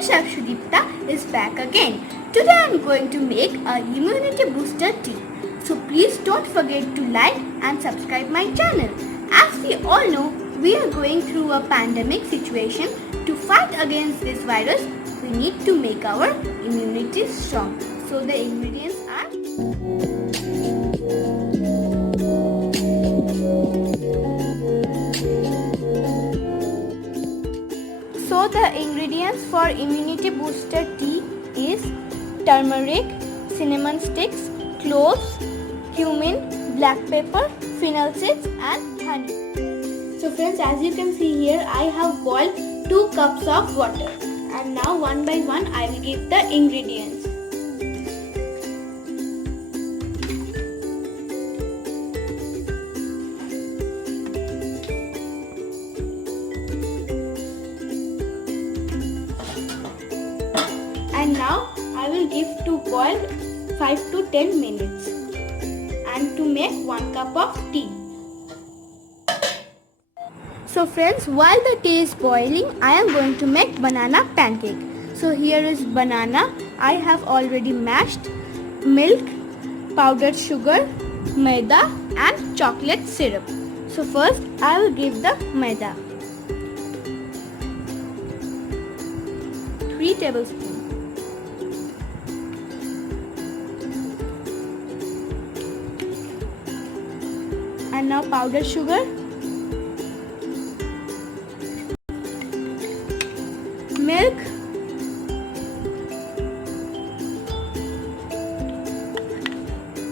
your chef Shudipta is back again. Today I am going to make a immunity booster tea. So please don't forget to like and subscribe my channel. As we all know, we are going through a pandemic situation. To fight against this virus, we need to make our immunity strong. So the ingredients are for immunity booster tea is turmeric, cinnamon sticks, cloves, cumin, black pepper, fennel seeds and honey. So friends, as you can see here, I have boiled 2 cups of water, and now one by one I will give the ingredients. And now I will give to boil 5 to 10 minutes and to make 1 cup of tea. So friends, while the tea is boiling, I am going to make banana pancake. So here is banana. I have already mashed milk, powdered sugar, maida and chocolate syrup. So first I will give the maida. 3 tablespoons. And now powdered sugar, milk,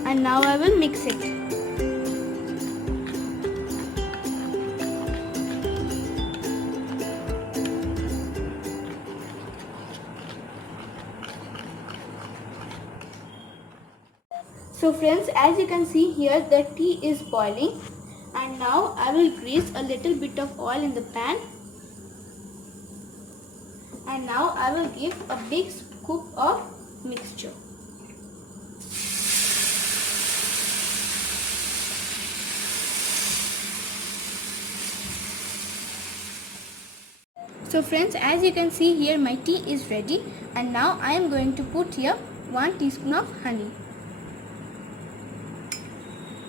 and now I will mix it. So friends, as you can see here, the tea is boiling, and now I will grease a little bit of oil in the pan, and now I will give a big scoop of mixture. So friends, as you can see here, my tea is ready, and now I am going to put here 1 teaspoon of honey.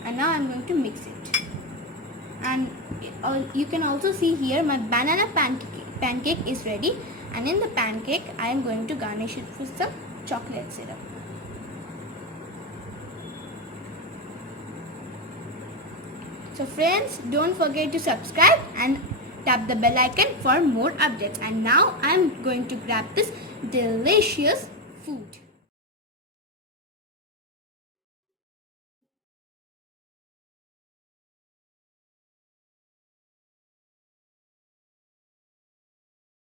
And now I am going to mix it. And you can also see here my banana pancake is ready, and in the pancake I am going to garnish it with some chocolate syrup. So friends, don't forget to subscribe and tap the bell icon for more updates. And now I am going to grab this delicious food.